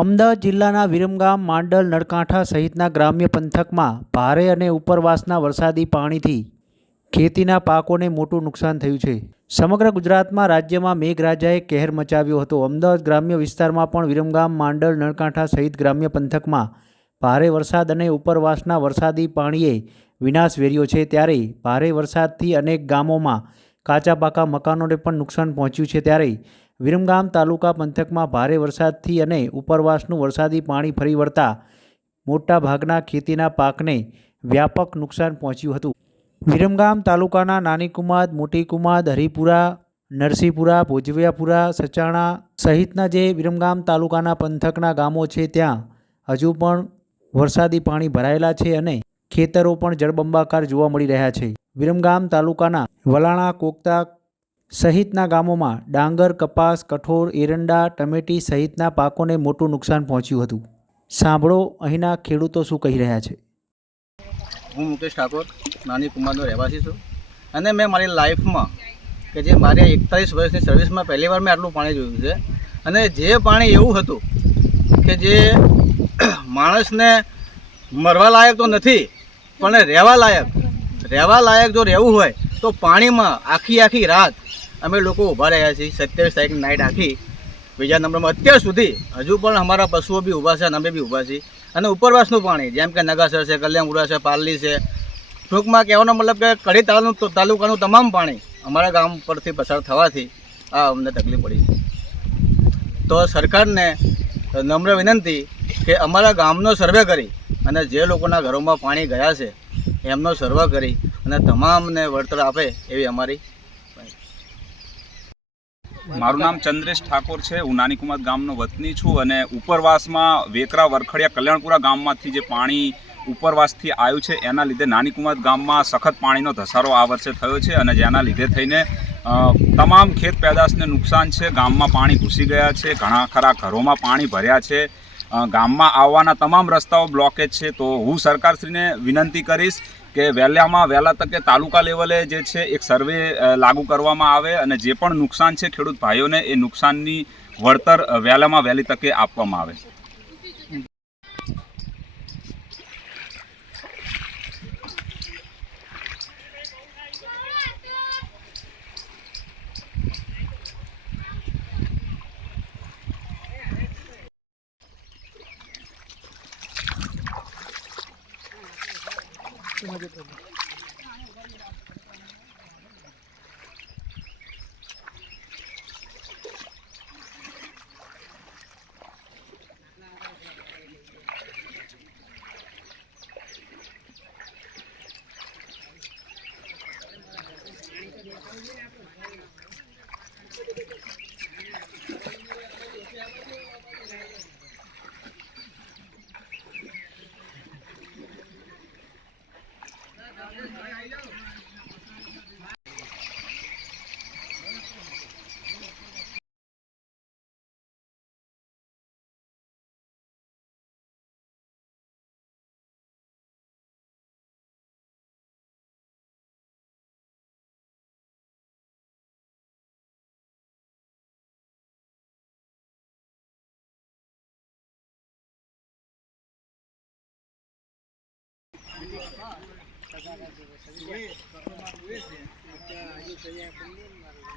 અમદાવાદ જિલ્લાના વિરમગામ, માંડલ, નળકાંઠા સહિતના ગ્રામ્ય પંથકમાં ભારે અને ઉપરવાસના વરસાદી પાણીથી ખેતીના પાકોને મોટું નુકસાન થયું છે. સમગ્ર ગુજરાતમાં રાજ્યમાં મેઘરાજાએ કહેર મચાવ્યો હતો. અમદાવાદ ગ્રામ્ય વિસ્તારમાં પણ વિરમગામ, માંડલ, નળકાંઠા સહિત ગ્રામ્ય પંથકમાં ભારે વરસાદ અને ઉપરવાસના વરસાદી પાણીએ વિનાશ વેર્યો છે. ત્યારે ભારે વરસાદથી અનેક ગામોમાં કાચા પાકા મકાનોને પણ નુકસાન પહોંચ્યું છે. ત્યારે વિરમગામ તાલુકા પંથકમાં ભારે વરસાદથી અને ઉપરવાસનું વરસાદી પાણી ફરી વળતા મોટાભાગના ખેતીના પાકને વ્યાપક નુકસાન પહોંચ્યું હતું. વિરમગામ તાલુકાના નાની કુમાદ, મોટી કુમાદ, હરિપુરા, નરસિંહપુરા, ભોજવિયાપુરા, સચાણા સહિતના જે વિરમગામ તાલુકાના પંથકના ગામો છે ત્યાં હજુ પણ વરસાદી પાણી ભરાયેલા છે અને ખેતરો પણ જળબંબાકાર જોવા મળી રહ્યા છે. વિરમગામ તાલુકાના વલાણા, કોકતા સહિતના ગામોમાં ડાંગર, કપાસ, કઠોળ, એરંડા, ટમેટી સહિતના પાકોને મોટું નુકસાન પહોંચ્યું હતું. સાંભળો અહીંના ખેડૂતો શું કહી રહ્યા છે. હું મુકેશ ઠાકોર નાની કુમારનો રહેવાસી છું અને મેં મારી લાઈફમાં કે જે મારી 41 વર્ષની સર્વિસમાં પહેલી વાર મેં આટલું પાણી જોયું છે. અને જે પાણી એવું હતું કે જે માણસને મરવા લાયક તો નથી પણ રહેવા લાયક જો રહેવું હોય તો પાણીમાં આખી રાત અમે લોકો ઊભા રહ્યા છીએ. 27 તારીખની નાઇટ આખી. બીજા નંબરમાં અત્યાર સુધી હજુ પણ અમારા પશુઓ બી ઊભા છે અને અમે બી ઊભા છીએ. અને ઉપરવાસનું પાણી જેમ કે નગાસર છે, કલ્યાણપુરા છે, પારલી છે, ટૂંકમાં કહેવાનો મતલબ કે કડી તાલુકાનું તમામ પાણી અમારા ગામ પરથી પસાર થવાથી આ અમને તકલીફ પડી છે. તો સરકારને નમ્ર વિનંતી કે અમારા ગામનો સર્વે કરી અને જે લોકોના ઘરોમાં પાણી ગયા છે એમનો સર્વે કરી અને તમામને વળતર આપે એવી અમારી. મારું નામ ચંદ્રેશ ઠાકોર છે. હું નાની કુમાદ ગામનો વતની છું અને ઉપરવાસમાં વેકરા, વરખડિયા, કલ્યાણપુરા ગામમાંથી જે પાણી ઉપરવાસથી આવ્યું છે એના લીધે નાની કુમાદ ગામમાં સખત પાણીનો ધસારો આ વર્ષે થયો છે અને જેના લીધે થઈને તમામ ખેત પેદાશને નુકસાન છે. ગામમાં પાણી ઘૂસી ગયા છે, ઘણા ખરા ઘરોમાં પાણી ભર્યા છે, ગામમાં આવવાના તમામ રસ્તાઓ બ્લોકેજ છે. તો હું સરકારશ્રીને વિનંતી કરીશ કે વહેલા તકે તાલુકા લેવલે જે છે એક સર્વે લાગુ કરવામાં આવે અને જે પણ નુકસાન છે ખેડૂત ભાઈઓને એ નુકસાનની વળતર વહેલામાં વહેલી તકે આપવામાં આવે.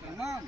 તમામ